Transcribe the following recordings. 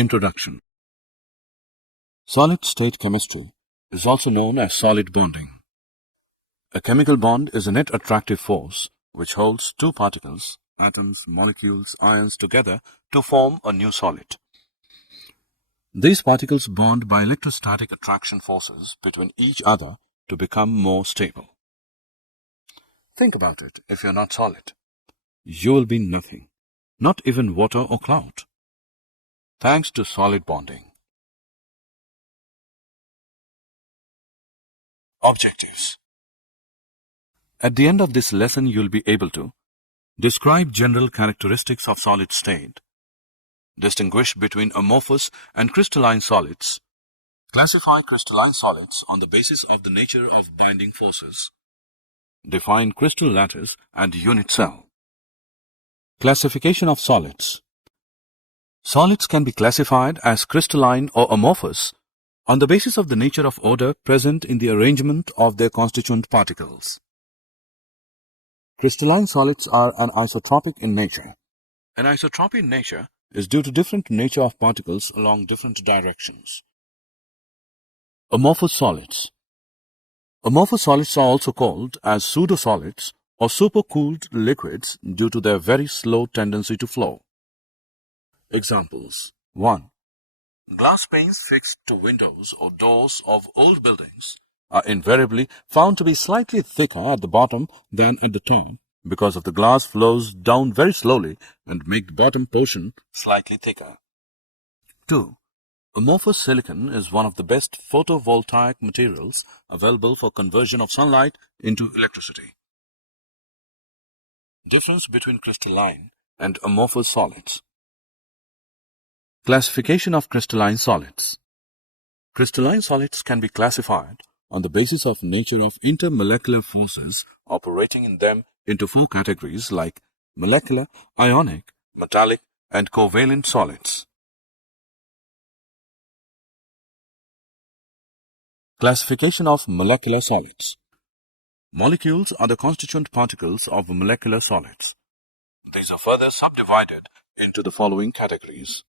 Introduction. Solid-state chemistry is also known as solid bonding. A chemical bond is a net attractive force which holds two particles, atoms, molecules, ions together to form a new solid. These particles bond by electrostatic attraction forces between each other to become more stable. Think about it. If you're not solid, you will be nothing, not even water or cloud. Thanks to solid bonding. Objectives. At the end of this lesson, you'll be able to describe general characteristics of solid state, distinguish between amorphous and crystalline solids, classify crystalline solids on the basis of the nature of binding forces, define crystal lattice and unit cell. Classification of solids. Solids can be classified as crystalline or amorphous on the basis of the nature of order present in the arrangement of their constituent particles. Crystalline solids are anisotropic in nature. Anisotropy in nature is due to different nature of particles along different directions. Amorphous solids. Amorphous solids are also called as pseudosolids or supercooled liquids due to their very slow tendency to flow. Examples. 1. Glass panes fixed to windows or doors of old buildings are invariably found to be slightly thicker at the bottom than at the top because of the glass flows down very slowly and make the bottom portion slightly thicker. 2. Amorphous silicon is one of the best photovoltaic materials available for conversion of sunlight into electricity. Difference between crystalline and amorphous solids. Classification of crystalline solids. Crystalline solids can be classified on the basis of nature of intermolecular forces operating in them into four categories like molecular, ionic, metallic, and covalent solids. Classification of molecular solids. Molecules are the constituent particles of molecular solids. These are further subdivided into the following categories.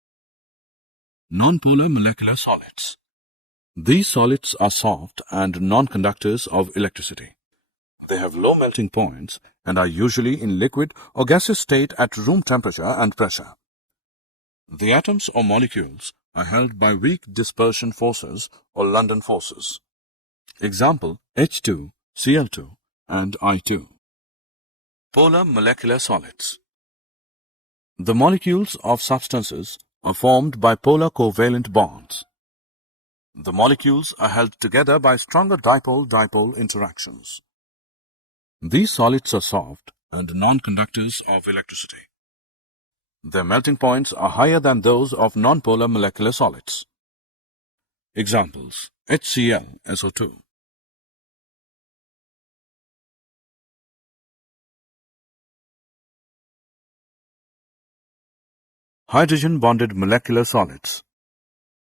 Nonpolar molecular solids. These solids are soft and non-conductors of electricity. They have low melting points and are usually in liquid or gaseous state at room temperature and pressure. The atoms or molecules are held by weak dispersion forces or London forces. Example, H2, Cl2, and I2. Polar molecular solids. The molecules of substances are formed by polar covalent bonds. The molecules are held together by stronger dipole-dipole interactions. These solids are soft and non-conductors of electricity. Their melting points are higher than those of nonpolar molecular solids. Examples, HCl, SO2. Hydrogen-bonded molecular solids.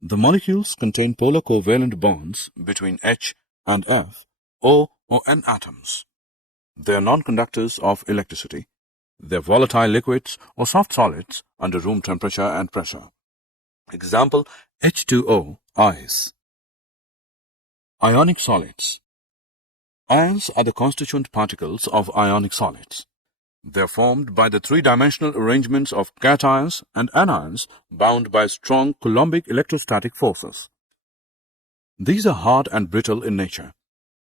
The molecules contain polar covalent bonds between H and F, O or N atoms. They are non-conductors of electricity. They are volatile liquids or soft solids under room temperature and pressure. Example, H2O, ice. Ionic solids. Ions are the constituent particles of ionic solids. They are formed by the three-dimensional arrangements of cations and anions bound by strong Coulombic electrostatic forces. These are hard and brittle in nature.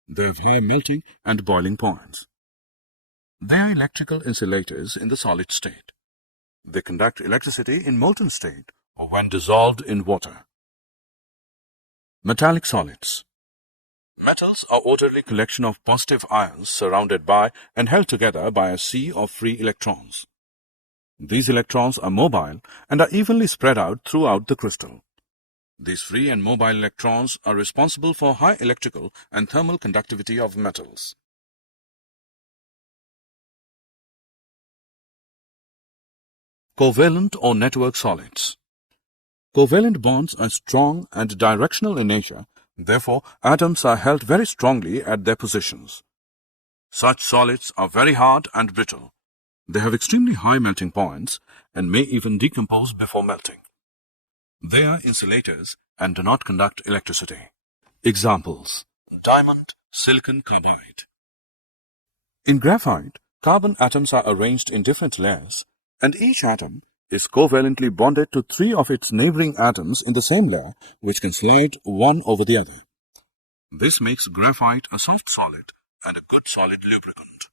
They have high melting and boiling points. They are electrical insulators in the solid state. They conduct electricity in molten state or when dissolved in water. Metallic solids. Metals are orderly collection of positive ions surrounded by and held together by a sea of free electrons. These electrons are mobile and are evenly spread out throughout the crystal. These free and mobile electrons are responsible for high electrical and thermal conductivity of metals. Covalent or network solids. Covalent bonds are strong and directional in nature. Therefore, atoms are held very strongly at their positions. Such solids are very hard and brittle. They have extremely high melting points and may even decompose before melting. They are insulators and do not conduct electricity. Examples: diamond, silicon carbide. In graphite, carbon atoms are arranged in different layers, and each atom is covalently bonded to 3 of its neighboring atoms in the same layer, which can slide one over the other. This makes graphite a soft solid and a good solid lubricant.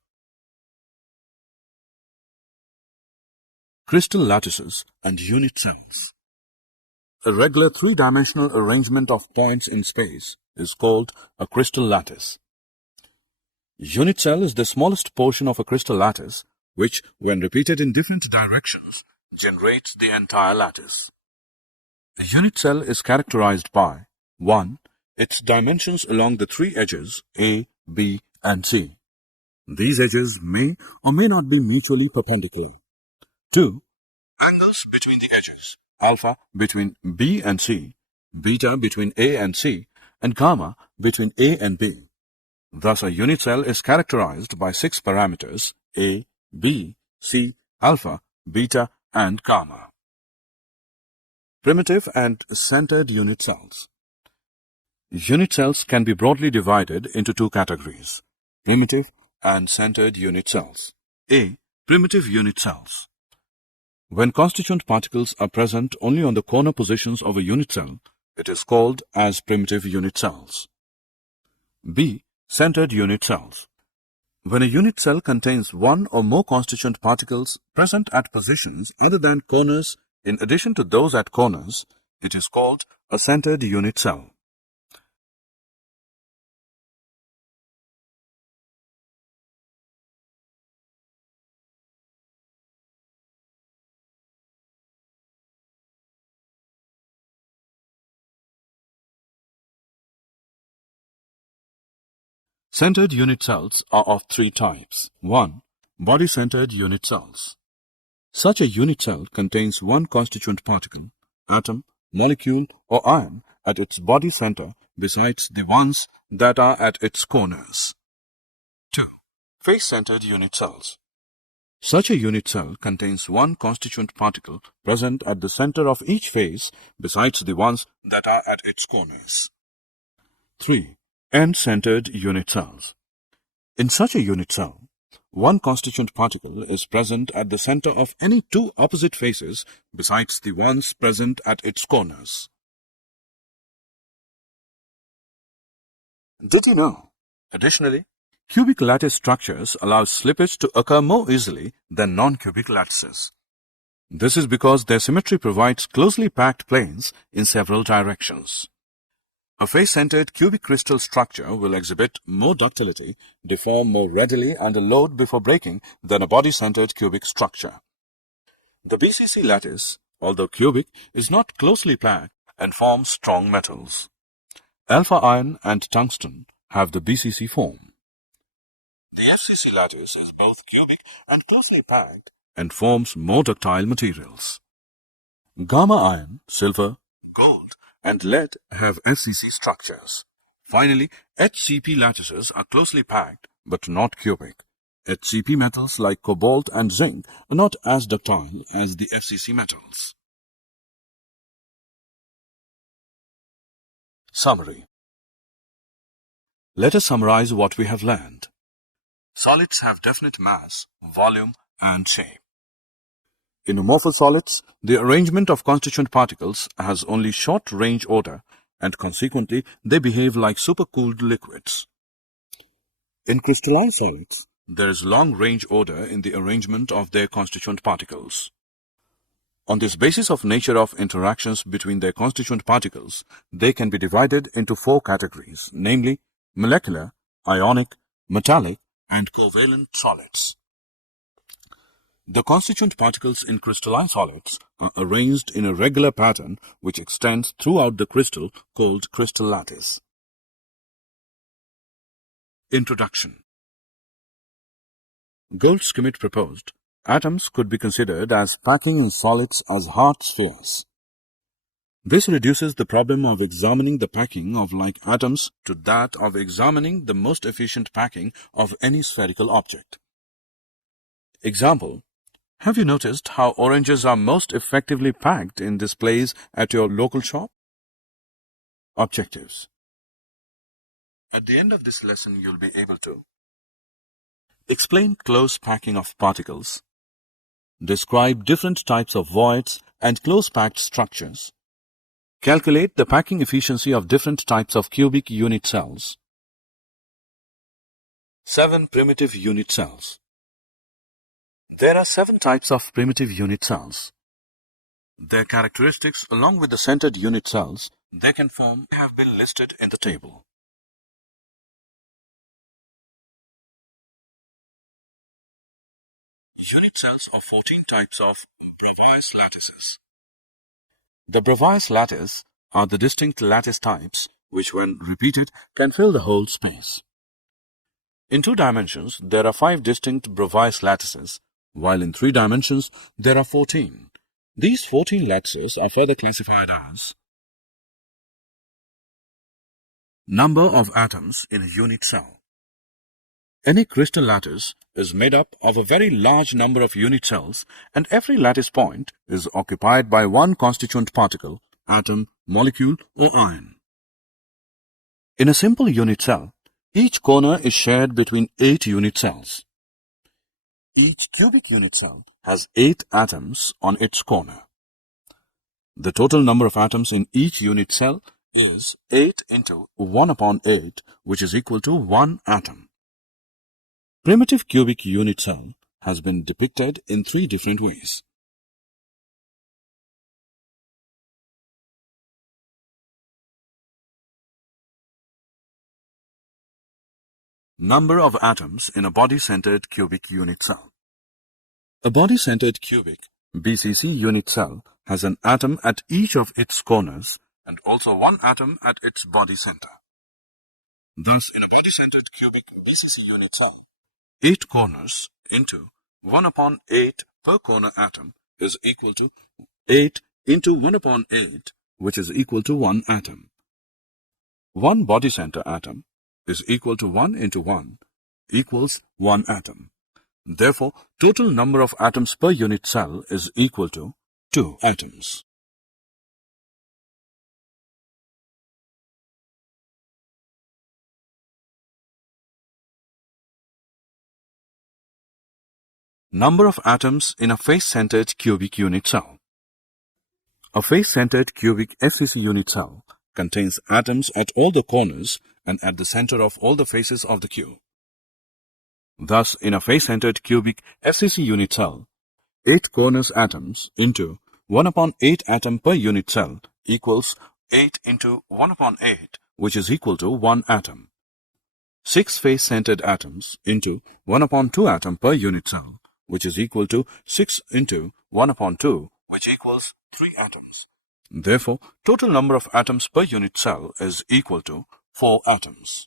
Crystal lattices and unit cells. A regular 3-dimensional arrangement of points in space is called a crystal lattice. Unit cell is the smallest portion of a crystal lattice, which, when repeated in different directions, generates the entire lattice. A unit cell is characterized by 1. Its dimensions along the 3 edges A, B, and C. These edges may or may not be mutually perpendicular. 2. Angles between the edges: alpha between B and C, beta between A and C, and gamma between A and B. Thus, a unit cell is characterized by 6 parameters: A, B, C, alpha, beta, and gamma. Primitive and centered unit cells. Unit cells can be broadly divided into 2 categories: primitive and centered unit cells. A. Primitive unit cells. When constituent particles are present only on the corner positions of a unit cell, it is called as primitive unit cells. B. Centered unit cells. When a unit cell contains 1 or more constituent particles present at positions other than corners in addition to those at corners, it is called a centered unit cell. Centered unit cells are of 3 types. 1. Body-centered unit cells. Such a unit cell contains 1 constituent particle, atom, molecule, or ion at its body center besides the ones that are at its corners. 2. Face-centered unit cells. Such a unit cell contains 1 constituent particle present at the center of each face besides the ones that are at its corners. 3. End-centered unit cells. In such a unit cell, 1 constituent particle is present at the center of any 2 opposite faces besides the ones present at its corners. Did you know? Additionally, cubic lattice structures allow slippage to occur more easily than non-cubic lattices. This is because their symmetry provides closely packed planes in several directions. A face-centered cubic crystal structure will exhibit more ductility, deform more readily under load before breaking than a body-centered cubic structure. The BCC lattice, although cubic, is not closely packed and forms strong metals. Alpha iron and tungsten have the BCC form. The FCC lattice is both cubic and closely packed and forms more ductile materials. Gamma iron, silver, gold, and lead have FCC structures. Finally, HCP lattices are closely packed but not cubic. HCP metals like cobalt and zinc are not as ductile as the FCC metals. Summary. Let us summarize what we have learned. Solids have definite mass, volume, and shape. In amorphous solids, the arrangement of constituent particles has only short-range order, and consequently, they behave like supercooled liquids. In crystalline solids, there is long-range order in the arrangement of their constituent particles. On this basis of nature of interactions between their constituent particles, they can be divided into 4 categories, namely molecular, ionic, metallic, and covalent solids. The constituent particles in crystalline solids are arranged in a regular pattern which extends throughout the crystal called crystal lattice. Introduction. Goldschmidt proposed atoms could be considered as packing in solids as hard spheres. This reduces the problem of examining the packing of like atoms to that of examining the most efficient packing of any spherical object. Example: Have you noticed how oranges are most effectively packed in displays at your local shop? Objectives. At the end of this lesson, you'll be able to explain close packing of particles, describe different types of voids and close-packed structures, calculate the packing efficiency of different types of cubic unit cells. 7 primitive unit cells. There are 7 types of primitive unit cells. Their characteristics, along with the centered unit cells they can form, have been listed in the table. Unit cells are 14 types of Bravais lattices. The Bravais lattice are the distinct lattice types which, when repeated, can fill the whole space. In 2 dimensions, there are 5 distinct Bravais lattices, while in 3 dimensions, there are 14. These 14 lattices are further classified as number of atoms in a unit cell. Any crystal lattice is made up of a very large number of unit cells, and every lattice point is occupied by one constituent particle, atom, molecule, or ion. In a simple unit cell, each corner is shared between 8 unit cells. Each cubic unit cell has 8 atoms on its corner. The total number of atoms in each unit cell is 8 into 1 upon 8, which is equal to 1 atom. Primitive cubic unit cell has been depicted in 3 different ways. Number of atoms in a body-centered cubic unit cell. A body-centered cubic BCC unit cell has an atom at each of its corners and also 1 atom at its body center. Thus, in a body-centered cubic BCC unit cell, 8 corners into 1 upon 8 per corner atom is equal to 8 into 1 upon 8, which is equal to 1 atom. 1 body center atom is equal to 1 into 1 equals 1 atom. Therefore, total number of atoms per unit cell is equal to 2 atoms. Number of atoms in a face-centered cubic unit cell. A face-centered cubic FCC unit cell contains atoms at all the corners and at the center of all the faces of the cube. Thus, in a face-centered cubic FCC unit cell, 8 corners atoms into 1 upon 8 atom per unit cell equals 8 into 1 upon 8, which is equal to 1 atom. 6 face-centered atoms into 1 upon 2 atom per unit cell, which is equal to 6 into 1 upon 2, which equals 3 atoms. Therefore, total number of atoms per unit cell is equal to 4 atoms.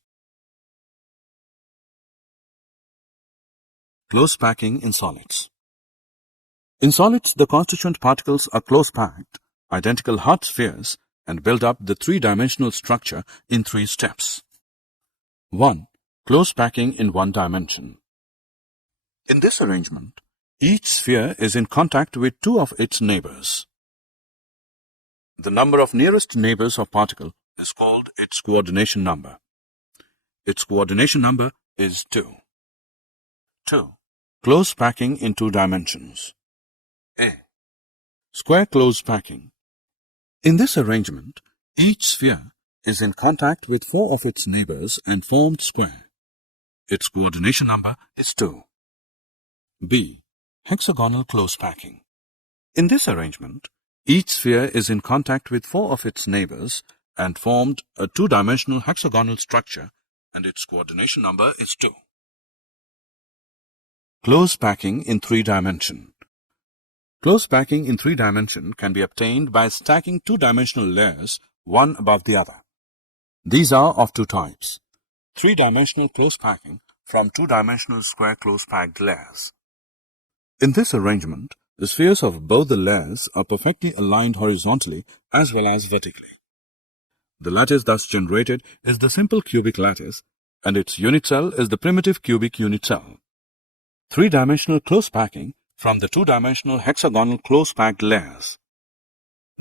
Close packing in solids. In solids, the constituent particles are close packed, identical hard spheres, and build up the 3-dimensional structure in 3 steps. 1. Close packing in 1 dimension. In this arrangement, each sphere is in contact with 2 of its neighbors. The number of nearest neighbors of particle is called its coordination number. Its coordination number is 2. 2. Close packing in 2 dimensions. A. Square close packing. In this arrangement, each sphere is in contact with 4 of its neighbors and formed square. Its coordination number is 2. B. Hexagonal close packing. In this arrangement, each sphere is in contact with 4 of its neighbors and formed a 2-dimensional hexagonal structure, and its coordination number is 2. Close packing in 3 dimension. Close packing in 3 dimension can be obtained by stacking 2-dimensional layers one above the other. These are of 2 types. 3-dimensional close packing from 2-dimensional square close packed layers. In this arrangement, the spheres of both the layers are perfectly aligned horizontally as well as vertically. The lattice thus generated is the simple cubic lattice, and its unit cell is the primitive cubic unit cell. 3-dimensional close packing from the two-dimensional hexagonal close-packed layers.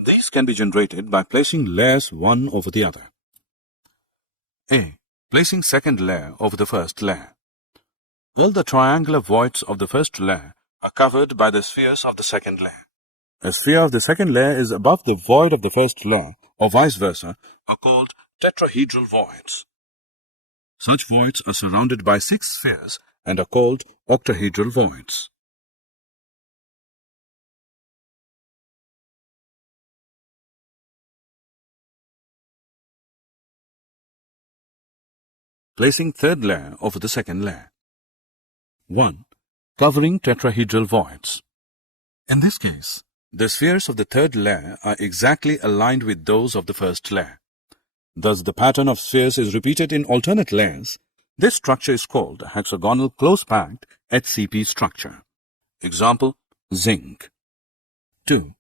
These can be generated by placing layers one over the other. A. Placing second layer over the first layer. All the triangular voids of the first layer are covered by the spheres of the second layer. A sphere of the second layer is above the void of the first layer, or vice versa, are called tetrahedral voids. Such voids are surrounded by 6 spheres and are called octahedral voids. Placing third layer over the second layer. 1. Covering tetrahedral voids. In this case, the spheres of the third layer are exactly aligned with those of the first layer. Thus, the pattern of spheres is repeated in alternate layers. This structure is called a hexagonal close-packed HCP structure. Example, zinc. 2.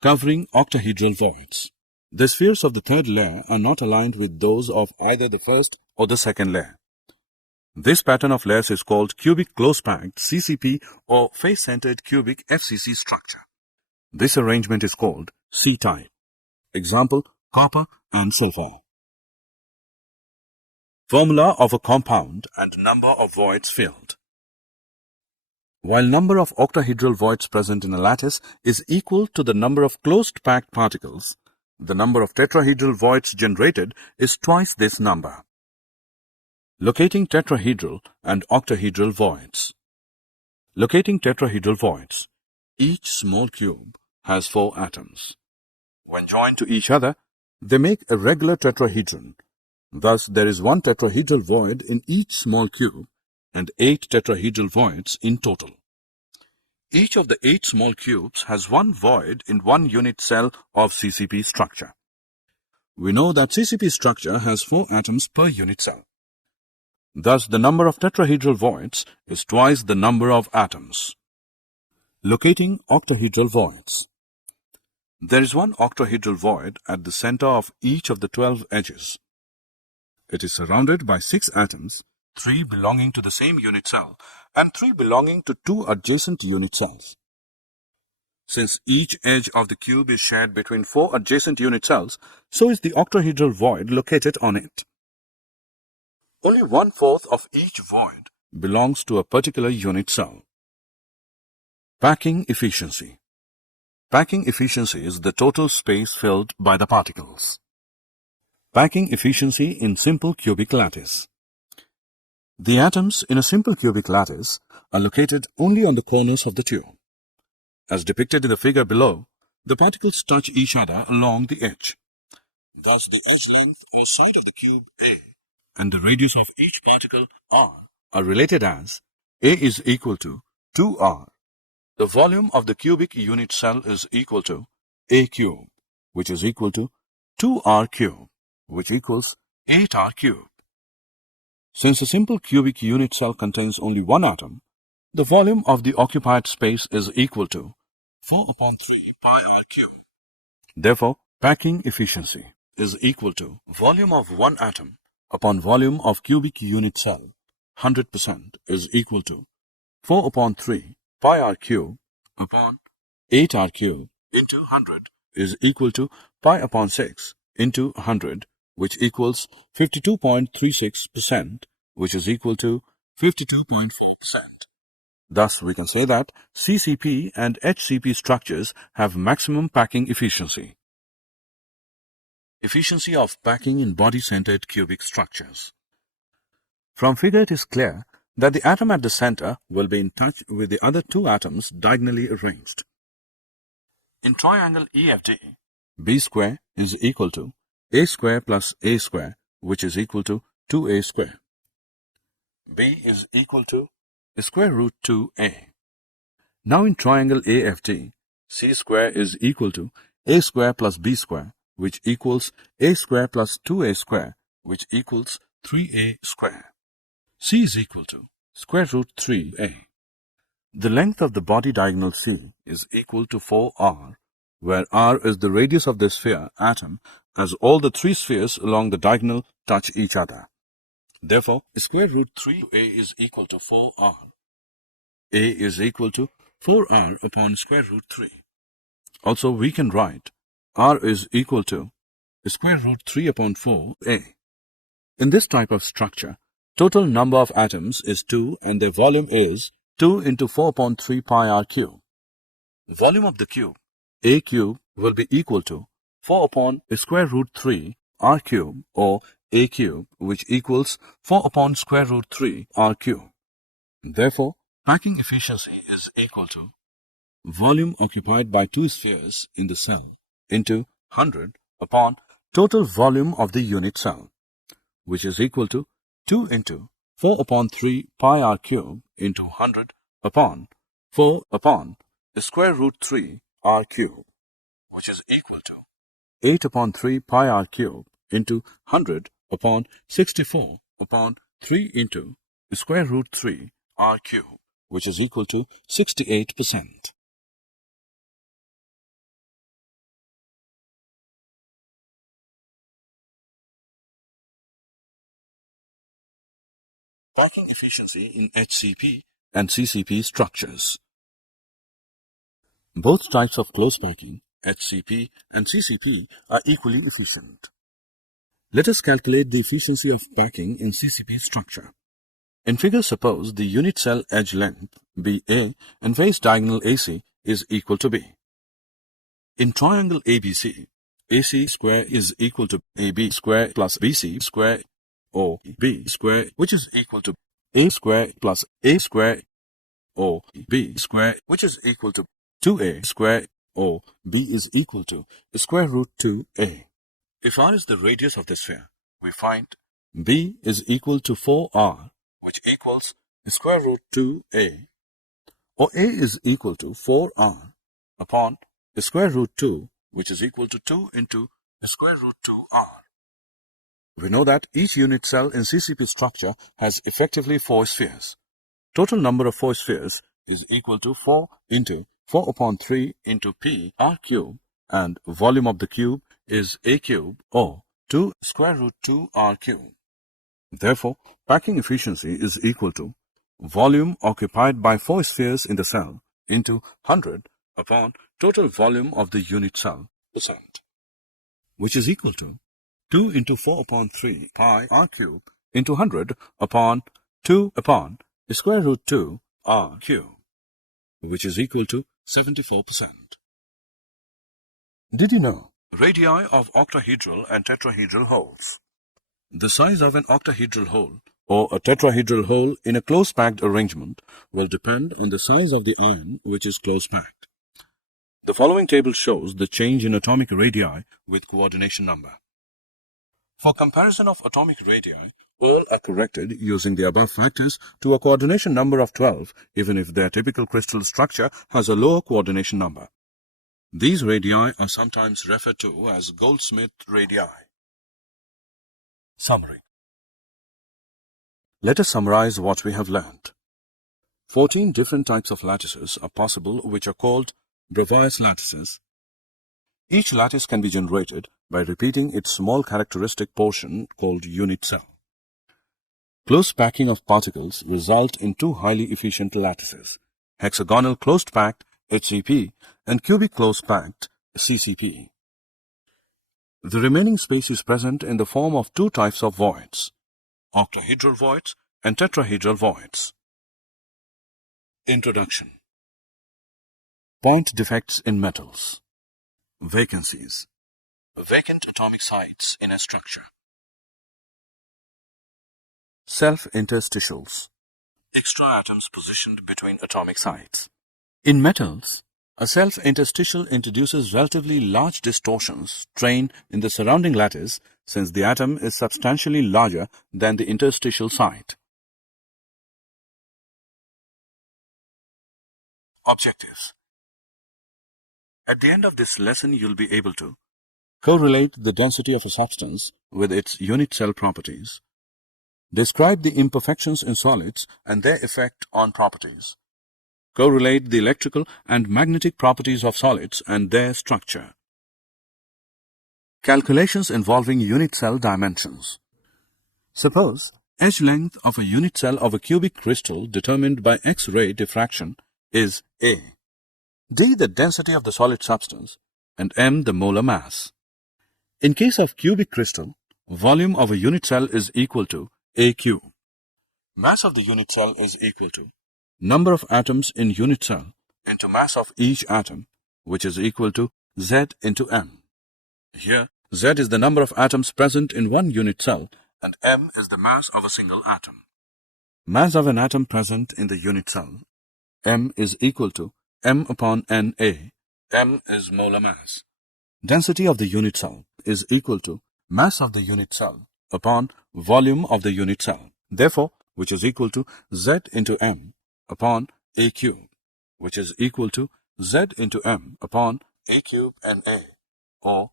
Covering octahedral voids. The spheres of the third layer are not aligned with those of either the first or the second layer. This pattern of layers is called cubic close-packed CCP or face-centered cubic FCC structure. This arrangement is called C-type. Example, copper and sulfur. Formula of a compound and number of voids filled. While number of octahedral voids present in a lattice is equal to the number of closed packed particles, the number of tetrahedral voids generated is twice this number. Locating tetrahedral and octahedral voids. Locating tetrahedral voids. Each small cube has 4 atoms. When joined to each other, they make a regular tetrahedron. Thus, there is 1 tetrahedral void in each small cube and 8 tetrahedral voids in total. Each of the 8 small cubes has 1 void in 1 unit cell of CCP structure. We know that CCP structure has 4 atoms per unit cell. Thus, the number of tetrahedral voids is twice the number of atoms. Locating octahedral voids. There is 1 octahedral void at the center of each of the 12 edges. It is surrounded by 6 atoms, 3 belonging to the same unit cell and 3 belonging to 2 adjacent unit cells. Since each edge of the cube is shared between 4 adjacent unit cells, so is the octahedral void located on it. Only 1/4 of each void belongs to a particular unit cell. Packing efficiency. Packing efficiency is the total space filled by the particles. Packing efficiency in simple cubic lattice. The atoms in a simple cubic lattice are located only on the corners of the tube. As depicted in the figure below, the particles touch each other along the edge. Thus, the edge length or side of the cube A and the radius of each particle R are related as A is equal to 2R. The volume of the cubic unit cell is equal to A cube, which is equal to 2R cube, which equals 8R cube. Since a simple cubic unit cell contains only 1 atom, the volume of the occupied space is equal to 4/3 pi R cube. Therefore, packing efficiency is equal to volume of 1 atom upon volume of cubic unit cell, 100% is equal to 4/3 pi R cube upon 8R cube into 100 is equal to pi/6 into 100, which equals 52.36%, which is equal to 52.4%. Thus, we can say that CCP and HCP structures have maximum packing efficiency. Efficiency of packing in body-centered cubic structures. From figure it is clear that the atom at the center will be in touch with the other 2 atoms diagonally arranged. In triangle EFD, B square is equal to A square plus A square, which is equal to 2A square. B is equal to square root 2A. Now in triangle AFD, C square is equal to A square plus B square, which equals A square plus 2A square, which equals 3A square. C is equal to square root 3A. The length of the body diagonal C is equal to 4R, where R is the radius of the sphere atom, as all the 3 spheres along the diagonal touch each other. Therefore, square root 3A is equal to 4R. A is equal to 4r upon square root 3. Also, we can write r is equal to square root 3 upon 4a. In this type of structure, total number of atoms is 2 and their volume is 2 into 4 upon 3 pi r cube. Volume of the cube, a cube, will be equal to 4 upon square root 3 r cube, or a cube, which equals 4 upon square root 3 r cube. Therefore, packing efficiency is equal to volume occupied by two spheres in the cell into 100 upon total volume of the unit cell, which is equal to 2 into 4 upon 3 pi r cube into 100 upon 4 upon square root 3 r cube, which is equal to 8 upon 3 pi r cube into 100 upon 64 upon 3 into square root 3 r cube, which is equal to 68%. Packing efficiency in HCP and CCP structures. Both types of close packing, HCP and CCP, are equally efficient. Let us calculate the efficiency of packing in CCP structure. In figure, suppose the unit cell edge length BA and face diagonal AC is equal to B. In triangle ABC, AC square is equal to AB square plus BC square, or B square, which is equal to A square plus A square, or B square, which is equal to 2A square, or B is equal to square root 2A. If R is the radius of the sphere, we find B is equal to 4R, which equals square root 2A, or A is equal to 4R upon square root 2, which is equal to 2 into square root 2R. We know that each unit cell in CCP structure has effectively 4 spheres. Total number of 4 spheres is equal to 4 into 4 upon 3 into P R cube, and volume of the cube is A cube, or 2 square root 2 R cube. Therefore, packing efficiency is equal to volume occupied by 4 spheres in the cell into 100 upon total volume of the unit cell percent, which is equal to 2 into 4 upon 3 pi r cube into 100 upon 2 upon square root 2 r cube, which is equal to 74%. Did you know radii of octahedral and tetrahedral holes? The size of an octahedral hole or a tetrahedral hole in a close-packed arrangement will depend on the size of the ion which is close-packed. The following table shows the change in atomic radii with coordination number. For comparison of atomic radii, all are corrected using the above factors to a coordination number of 12, even if their typical crystal structure has a lower coordination number. These radii are sometimes referred to as Goldsmith radii. Summary. Let us summarize what we have learned. 14 different types of lattices are possible, which are called Bravais lattices. Each lattice can be generated by repeating its small characteristic portion called unit cell. Close packing of particles result in two highly efficient lattices, hexagonal closed-packed HCP and cubic close-packed CCP. The remaining space is present in the form of two types of voids, octahedral voids and tetrahedral voids. Introduction. Point defects in metals. Vacancies. Vacant atomic sites in a structure. Self-interstitials. Extra atoms positioned between atomic sites. In metals, a self-interstitial introduces relatively large distortions, strain in the surrounding lattice, since the atom is substantially larger than the interstitial site. Objectives. At the end of this lesson, you'll be able to correlate the density of a substance with its unit cell properties, describe the imperfections in solids and their effect on properties, correlate the electrical and magnetic properties of solids and their structure. Calculations involving unit cell dimensions. Suppose edge length of a unit cell of a cubic crystal determined by X-ray diffraction is A. D the density of the solid substance, and m the molar mass. In case of cubic crystal, volume of a unit cell is equal to AQ. Mass of the unit cell is equal to number of atoms in unit cell into mass of each atom, which is equal to Z into m. Here, Z is the number of atoms present in one unit cell and m is the mass of a single atom. Mass of an atom present in the unit cell, m is equal to m upon Na. M is molar mass. Density of the unit cell is equal to mass of the unit cell upon volume of the unit cell. Therefore, which is equal to Z into m upon A cube, which is equal to Z into m upon A cube Na, or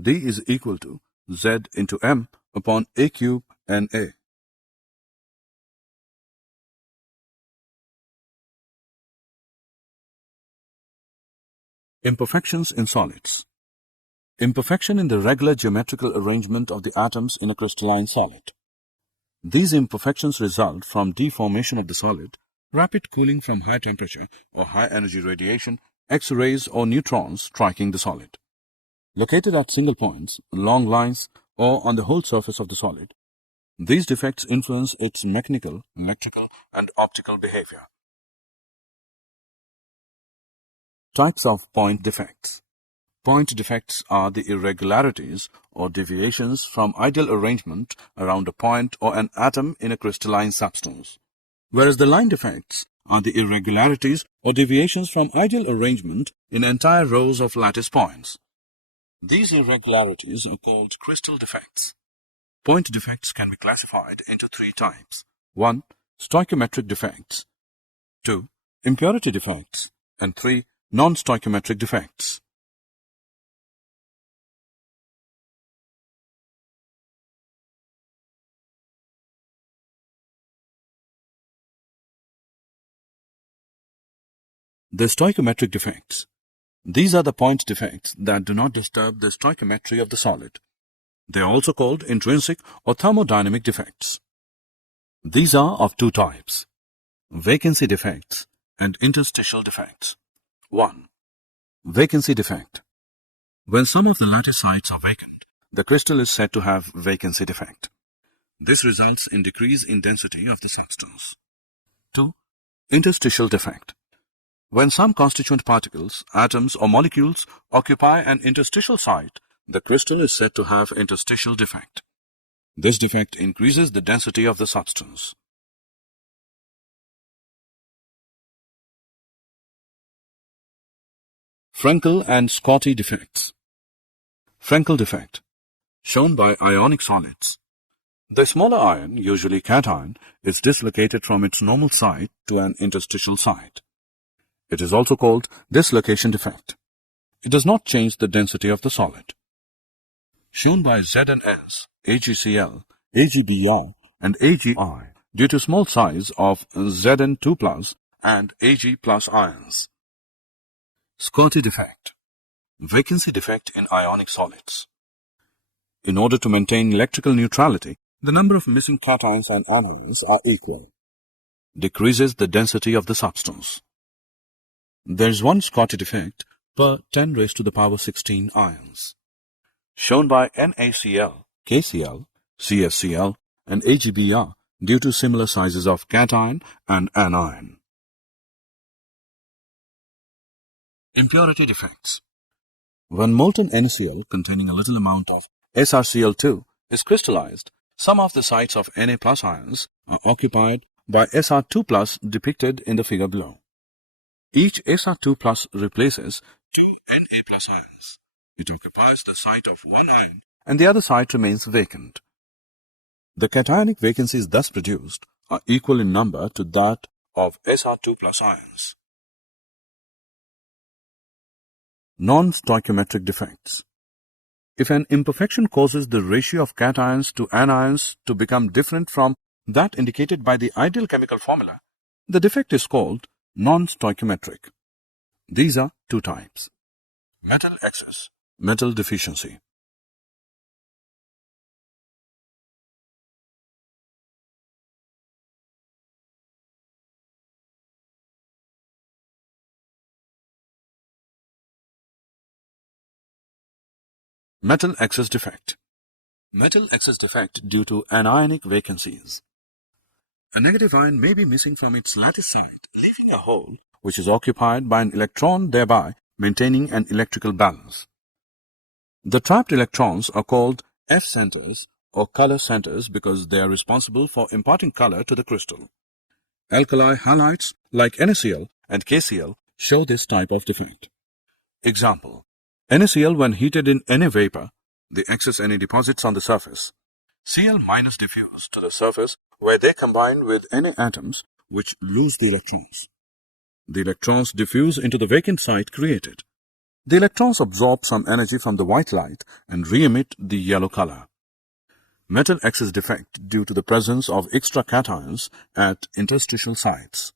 D is equal to Z into m upon A cube Na. Imperfections in solids. Imperfection in the regular geometrical arrangement of the atoms in a crystalline solid. These imperfections result from deformation of the solid, rapid cooling from high temperature or high energy radiation, X-rays or neutrons striking the solid. Located at single points, long lines, or on the whole surface of the solid, these defects influence its mechanical, electrical, and optical behavior. Types of point defects. Point defects are the irregularities or deviations from ideal arrangement around a point or an atom in a crystalline substance, whereas the line defects are the irregularities or deviations from ideal arrangement in entire rows of lattice points. These irregularities are called crystal defects. Point defects can be classified into three types. 1. Stoichiometric defects. 2. Impurity defects. And 3. Non-stoichiometric defects. The stoichiometric defects. These are the point defects that do not disturb the stoichiometry of the solid. They are also called intrinsic or thermodynamic defects. These are of two types: vacancy defects and interstitial defects. 1. Vacancy defect. When some of the lattice sites are vacant, the crystal is said to have vacancy defect. This results in decrease in density of the substance. 2. Interstitial defect. When some constituent particles, atoms, or molecules occupy an interstitial site, the crystal is said to have interstitial defect. This defect increases the density of the substance. Frenkel and Scotty defects. Frenkel defect, shown by ionic solids. The smaller ion, usually cation, is dislocated from its normal site to an interstitial site. It is also called dislocation defect. It does not change the density of the solid. Shown by ZnS, AgCl, AgBr, and Agi due to small size of Zn2+ and Ag+ ions. Scotty defect, vacancy defect in ionic solids. In order to maintain electrical neutrality, the number of missing cations and anions are equal. Decreases the density of the substance. There is one Scotty defect per 10⁻16 ions. Shown by NaCl, KCl, CsCl, and AgBr due to similar sizes of cation and anion. Impurity defects. When molten NaCl containing a little amount of SrCl2 is crystallized, some of the sites of Na+ ions are occupied by Sr2+ depicted in the figure below. Each Sr2+ replaces two Na+ ions. It occupies the site of one ion and the other site remains vacant. The cationic vacancies thus produced are equal in number to that of Sr2+ ions. Non-stoichiometric defects. If an imperfection causes the ratio of cations to anions to become different from that indicated by the ideal chemical formula, the defect is called non-stoichiometric. These are two types: metal excess, metal deficiency. Metal excess defect. Metal excess defect due to anionic vacancies. A negative ion may be missing from its lattice side, leaving a hole which is occupied by an electron, thereby maintaining an electrical balance. The trapped electrons are called F centers or color centers because they are responsible for imparting color to the crystal. Alkali halides like NaCl and KCl show this type of defect. Example: NaCl, when heated in Na vapor, the excess Na deposits on the surface. Cl- diffuse to the surface where they combine with Na atoms which lose the electrons. The electrons diffuse into the vacant site created. The electrons absorb some energy from the white light and re-emit the yellow color. Metal excess defect due to the presence of extra cations at interstitial sites.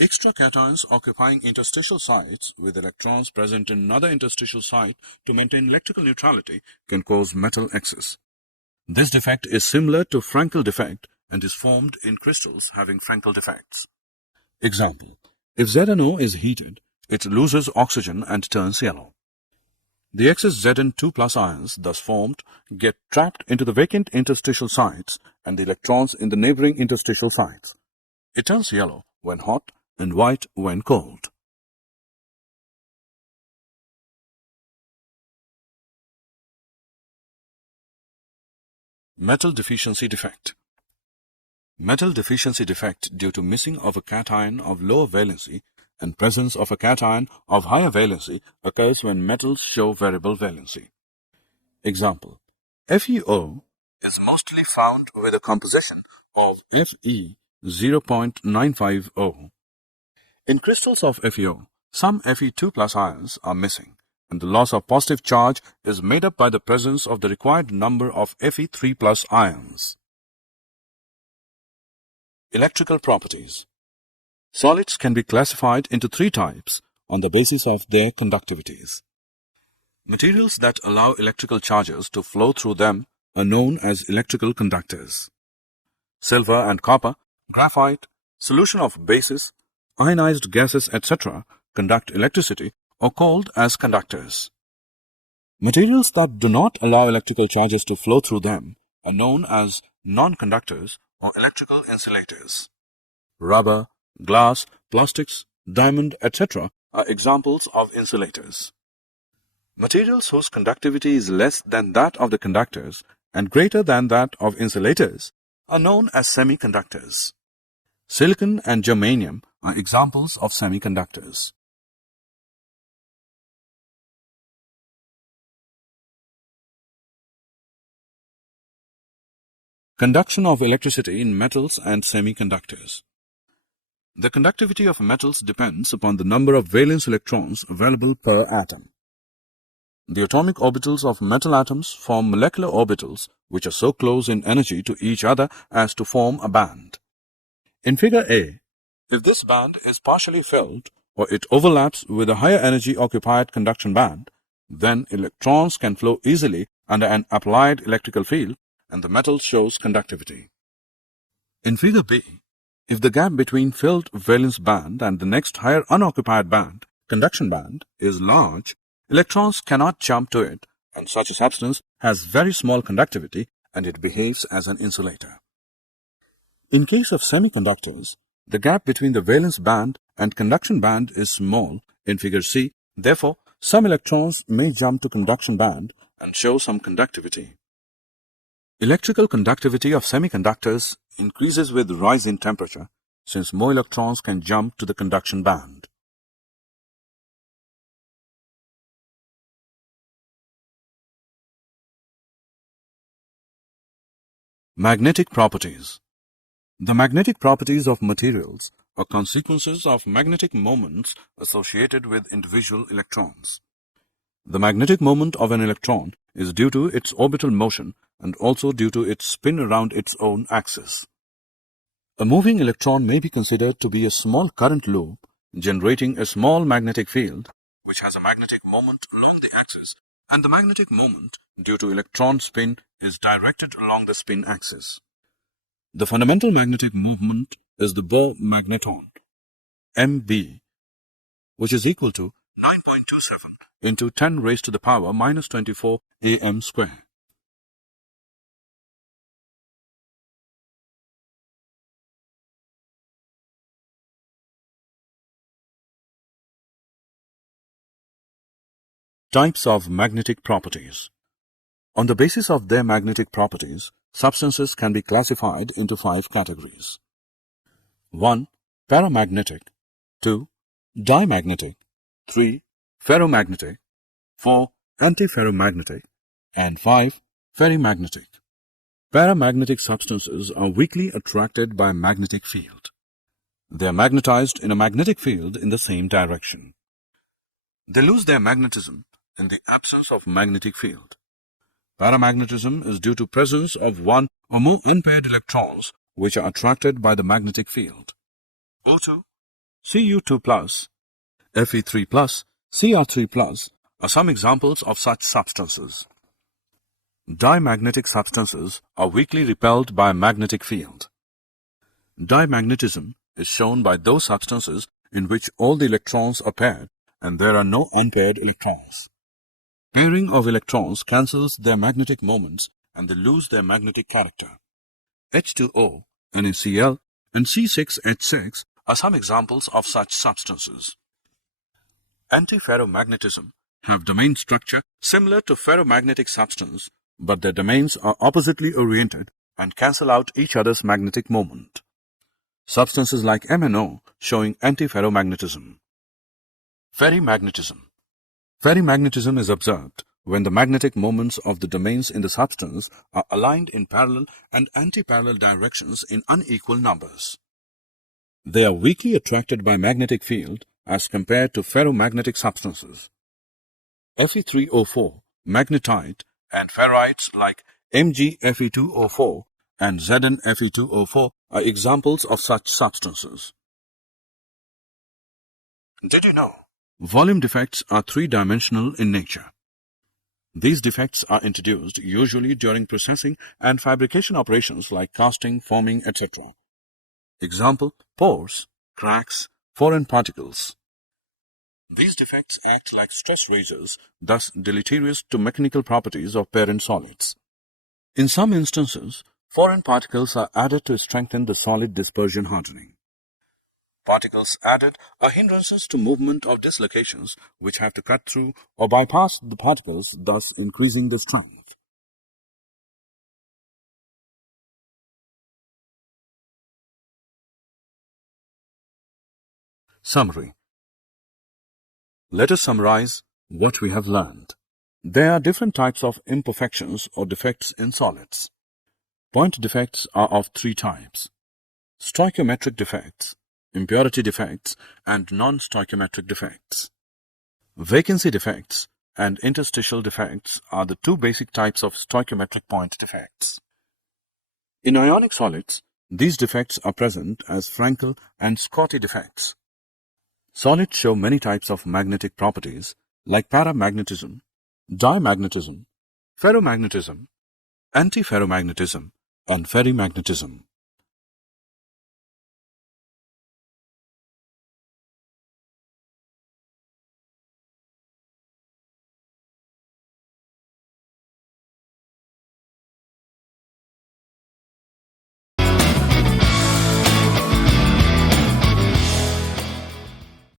Extra cations occupying interstitial sites with electrons present in another interstitial site to maintain electrical neutrality can cause metal excess. This defect is similar to Frankel defect and is formed in crystals having Frankel defects. Example: if ZnO is heated, it loses oxygen and turns yellow. The excess Zn2+ ions thus formed get trapped into the vacant interstitial sites and the electrons in the neighboring interstitial sites. It turns yellow when hot and white when cold. Metal deficiency defect. Metal deficiency defect due to missing of a cation of lower valency and presence of a cation of higher valency occurs when metals show variable valency. Example: FeO is mostly found with a composition of Fe 0.950. In crystals of FeO, some Fe2+ ions are missing, and the loss of positive charge is made up by the presence of the required number of Fe3+ ions. Electrical properties. Solids can be classified into three types on the basis of their conductivities. Materials that allow electrical charges to flow through them are known as electrical conductors. Silver and copper, graphite, solution of bases, ionized gases, etc. conduct electricity or called as conductors. Materials that do not allow electrical charges to flow through them are known as non-conductors or electrical insulators. Rubber, glass, plastics, diamond, etc. are examples of insulators. Materials whose conductivity is less than that of the conductors and greater than that of insulators are known as semiconductors. Silicon and germanium are examples of semiconductors. Conduction of electricity in metals and semiconductors. The conductivity of metals depends upon the number of valence electrons available per atom. The atomic orbitals of metal atoms form molecular orbitals which are so close in energy to each other as to form a band. In figure A, if this band is partially filled or it overlaps with a higher energy occupied conduction band, then electrons can flow easily under an applied electrical field and the metal shows conductivity. In figure B, if the gap between filled valence band and the next higher unoccupied band, conduction band, is large, electrons cannot jump to it and such a substance has very small conductivity and it behaves as an insulator. In case of semiconductors, the gap between the valence band and conduction band is small in figure C, therefore some electrons may jump to conduction band and show some conductivity. Electrical conductivity of semiconductors increases with rise in temperature since more electrons can jump to the conduction band. Magnetic properties. The magnetic properties of materials are consequences of magnetic moments associated with individual electrons. The magnetic moment of an electron is due to its orbital motion and also due to its spin around its own axis. A moving electron may be considered to be a small current loop generating a small magnetic field which has a magnetic moment along the axis, and the magnetic moment due to electron spin is directed along the spin axis. The fundamental magnetic movement is the Bohr magneton, MB, which is equal to 9.27 into 10 raised to the power minus 24 am square. Types of magnetic properties. On the basis of their magnetic properties, substances can be classified into 5 categories. 1. Paramagnetic. 2. Dimagnetic. 3. Ferromagnetic. 4. Antiferromagnetic. And 5. Ferrimagnetic. Paramagnetic substances are weakly attracted by a magnetic field. They are magnetized in a magnetic field in the same direction. They lose their magnetism in the absence of magnetic field. Paramagnetism is due to presence of one or more unpaired electrons which are attracted by the magnetic field. O2, Cu2+, Fe3+, Cr3+ are some examples of such substances. Dimagnetic substances are weakly repelled by a magnetic field. Dimagnetism is shown by those substances in which all the electrons are paired and there are no unpaired electrons. Pairing of electrons cancels their magnetic moments and they lose their magnetic character. H2O, NaCl, and C6H6 are some examples of such substances. Antiferromagnetism have domain structure similar to ferromagnetic substance, but their domains are oppositely oriented and cancel out each other's magnetic moment. Substances like MnO showing antiferromagnetism. Ferrimagnetism. Ferrimagnetism is observed when the magnetic moments of the domains in the substance are aligned in parallel and antiparallel directions in unequal numbers. They are weakly attracted by magnetic field as compared to ferromagnetic substances. Fe3O4, magnetite, and ferrites like MgFe2O4 and ZnFe2O4 are examples of such substances. Did you know? Volume defects are three-dimensional in nature. These defects are introduced usually during processing and fabrication operations like casting, forming, etc. Example, pores, cracks, foreign particles. These defects act like stress raisers, thus deleterious to mechanical properties of parent solids. In some instances, foreign particles are added to strengthen the solid dispersion hardening. Particles added are hindrances to movement of dislocations which have to cut through or bypass the particles, thus increasing the strength. Summary. Let us summarize what we have learned. There are different types of imperfections or defects in solids. Point defects are of 3 types: stoichiometric defects, impurity defects, and non-stoichiometric defects. Vacancy defects and interstitial defects are the 2 basic types of stoichiometric point defects. In ionic solids, these defects are present as Frankel and Scotty defects. Solids show many types of magnetic properties like paramagnetism, dimagnetism, ferromagnetism, antiferromagnetism, and ferrimagnetism.